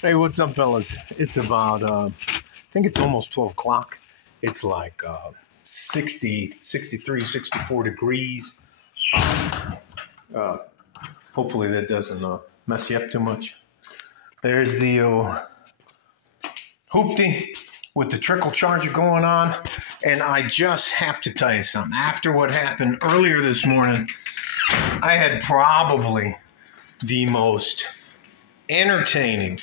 Hey, what's up, fellas? It's about, I think it's almost 12 o'clock. It's like 60, 63, 64 degrees. Uh, Hopefully that doesn't mess you up too much. There's the hoopty with the trickle charger going on. And I just have to tell you something. After what happened earlier this morning, I had probably the most entertaining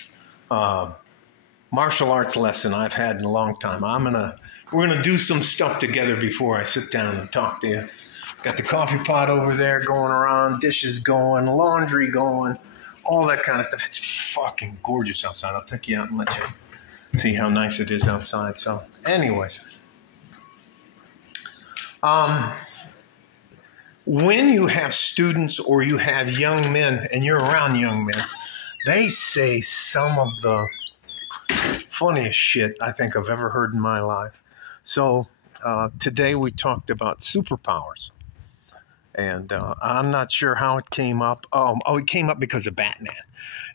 martial arts lesson I've had in a long time. We're gonna do some stuff together before I sit down and talk to you. Got the coffee pot over there going around, dishes going, laundry going, all that kind of stuff. It's fucking gorgeous outside. I'll take you out and let you see how nice it is outside. So, anyways, when you have students or you have young men and you're around young men, they say some of the funniest shit I think I've ever heard in my life. So today we talked about superpowers. And I'm not sure how it came up. It came up because of Batman.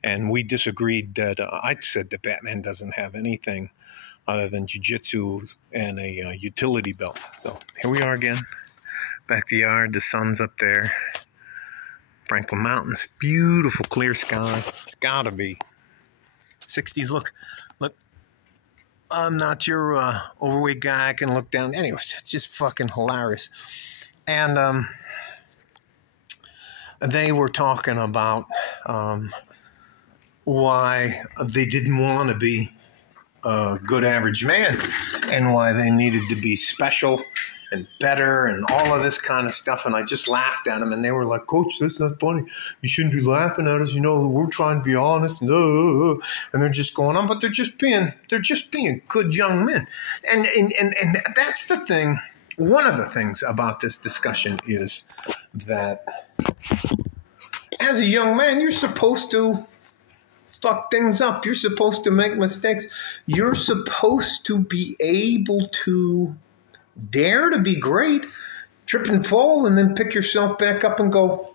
And we disagreed that I said that Batman doesn't have anything other than jiu-jitsu and a utility belt. So here we are again. Backyard, the sun's up there. Franklin Mountains, beautiful clear sky. It's gotta be 60s. Look, I'm not your overweight guy. I can look down. Anyways, it's just fucking hilarious. And they were talking about why they didn't want to be a good average man and why they needed to be special and better and all of this kind of stuff. And I just laughed at them, and they were like, "Coach, that's not funny. You shouldn't be laughing at us. You know, we're trying to be honest." And they're just going on, but they're just being good young men. And that's the thing. One of the things about this discussion is that as a young man, you're supposed to fuck things up. You're supposed to make mistakes. You're supposed to be able to dare to be great, trip and fall, and then pick yourself back up and go,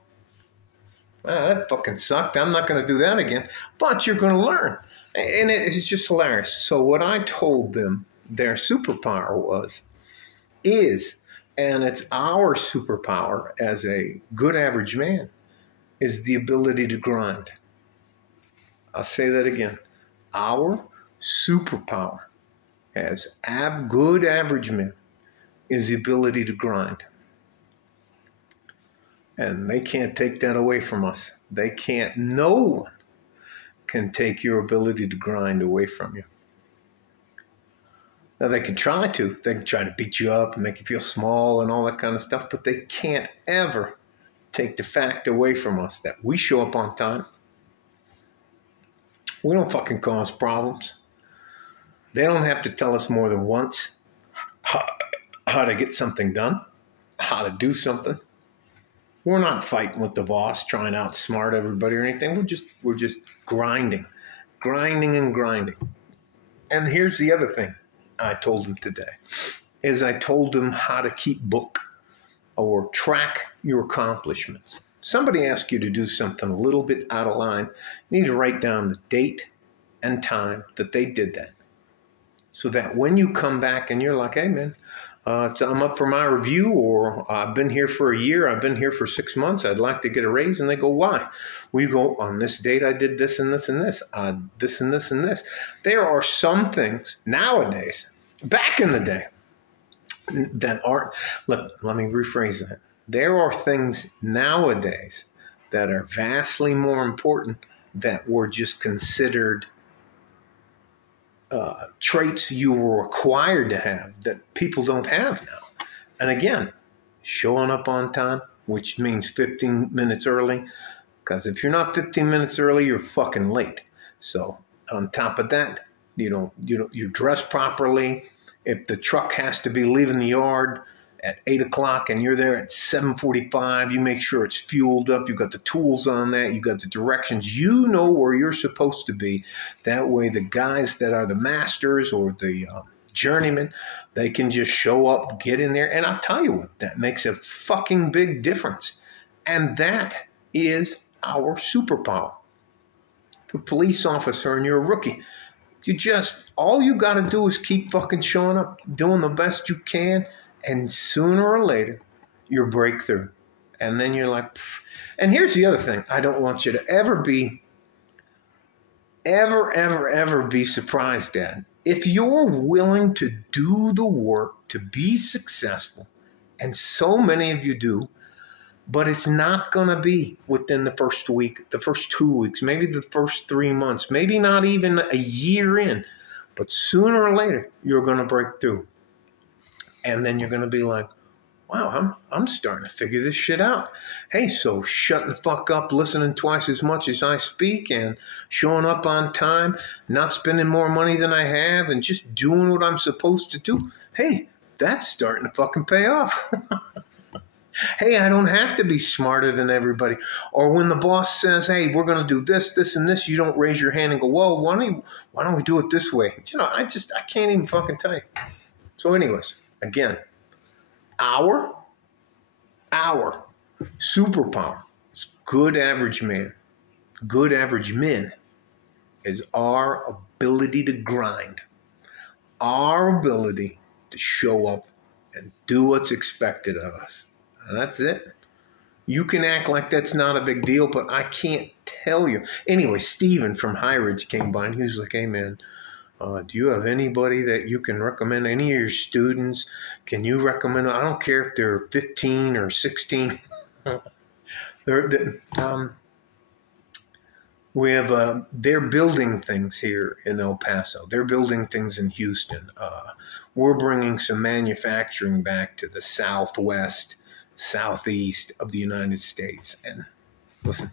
that fucking sucked. I'm not going to do that again. But you're going to learn. And it's just hilarious. So what I told them their superpower is, and it's our superpower as a good average man, is the ability to grind. I'll say that again. Our superpower as good average men is the ability to grind. And they can't take that away from us. No one can take your ability to grind away from you. Now, they can try to. They can try to beat you up and make you feel small and all that kind of stuff, but they can't ever take the fact away from us that we show up on time. We don't fucking cause problems. They don't have to tell us more than once how to get something done, how to do something. We're not fighting with the boss, trying to outsmart everybody or anything. We're just grinding. And here's the other thing I told them today, is I told them how to keep book or track your accomplishments. Somebody asks you to do something a little bit out of line, you need to write down the date and time that they did that. So that when you come back and you're like, hey man, I'm up for my review, or I've been here for a year, I've been here for 6 months, I'd like to get a raise. And they go, why? Well, you go, on this date I did this and this and this, this and this and this. There are some things nowadays, back in the day, that aren't, let me rephrase that. There are things nowadays that are vastly more important that were just considered traits you were required to have that people don't have now. And again, showing up on time, which means 15 minutes early, because if you're not 15 minutes early, you're fucking late. So on top of that, you dress properly. If the truck has to be leaving the yard at 8 o'clock and you're there at 7:45, you make sure it's fueled up. You've got the tools on that. You've got the directions. You know where you're supposed to be. That way the guys that are the masters or the journeymen, they can just show up, get in there. And I'll tell you what, that makes a fucking big difference. And that is our superpower. a police officer and you're a rookie. All you got to do is keep fucking showing up, doing the best you can, and sooner or later, you'll break through. And then you're like, pff. And here's the other thing. I don't want you to ever be surprised at. If you're willing to do the work to be successful, and so many of you do, but it's not going to be within the first week, the first 2 weeks, maybe the first 3 months, maybe not even a year in, but sooner or later, you're going to break through. And then you're going to be like, wow, I'm starting to figure this shit out. Hey, so shutting the fuck up, listening twice as much as I speak, and showing up on time, not spending more money than I have, and just doing what I'm supposed to do. Hey, that's starting to fucking pay off. Hey, I don't have to be smarter than everybody. Or when the boss says, hey, we're going to do this, this, and this, you don't raise your hand and go, whoa, why don't we do it this way? I can't even fucking tell you. So anyways, again, our superpower is good average man. Good average men is our ability to grind. Our ability to show up and do what's expected of us. And that's it. You can act like that's not a big deal, but I can't tell you. Anyway, Steven from High Ridge came by and he was like, hey, man, do you have anybody that you can recommend? Any of your students? Can you recommend? I don't care if they're 15 or 16. They're building things here in El Paso. They're building things in Houston. We're bringing some manufacturing back to the southwest, southeast of the United States. And listen,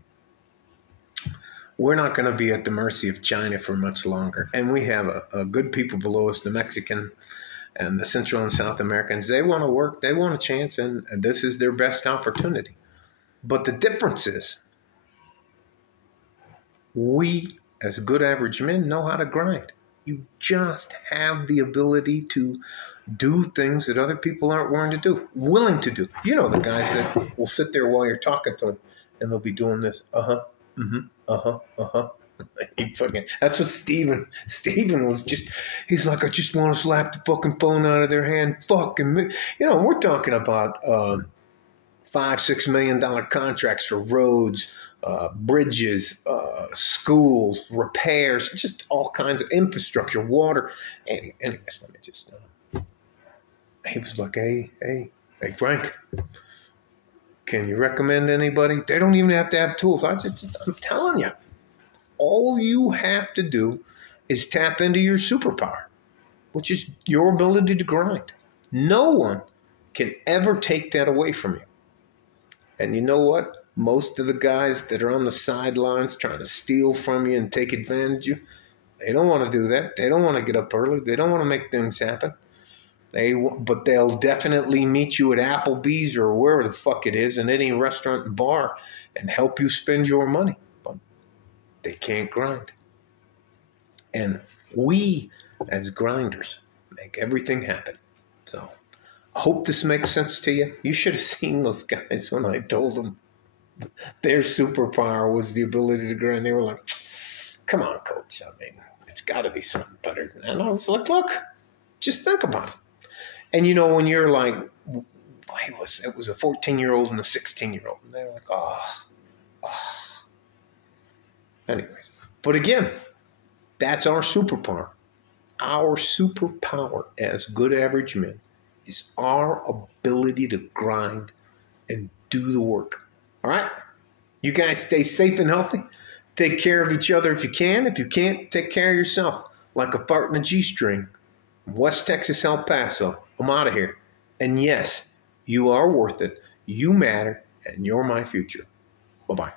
we're not going to be at the mercy of China for much longer. And we have a good people below us, the Mexican and the Central and South Americans. They want to work. They want a chance, and this is their best opportunity. But the difference is we, as good average men, know how to grind. You just have the ability to do things that other people aren't willing to do. You know the guys that will sit there while you're talking to them, and they'll be doing this. That's what Steven was just, he's like, I just want to slap the fucking phone out of their hand. Fucking me. We're talking about $5-6 million contracts for roads, bridges, schools, repairs, just all kinds of infrastructure, water. Anyways, let me just, he was like, hey, Frank, can you recommend anybody? They don't even have to have tools. I'm telling you, all you have to do is tap into your superpower, which is your ability to grind. No one can ever take that away from you. And you know what? Most of the guys that are on the sidelines trying to steal from you and take advantage of you, they don't want to do that. They don't want to get up early. They don't want to make things happen. But they'll definitely meet you at Applebee's or wherever the fuck it is, in any restaurant and bar, and help you spend your money. But they can't grind. And we, as grinders, make everything happen. So I hope this makes sense to you. You should have seen those guys when I told them their superpower was the ability to grind. They were like, come on, coach. I mean, it's got to be something better than that. And I was like, look, just think about it. And when you're like, it was a 14-year-old and a 16-year-old. And they're like, oh. Anyways, but again, that's our superpower. Our superpower as good average men is our ability to grind and do the work. All right? You guys stay safe and healthy. Take care of each other if you can. If you can't, take care of yourself. Like a fart in a G-string. West Texas, El Paso. I'm out of here. And yes, you are worth it. You matter, and you're my future. Bye-bye.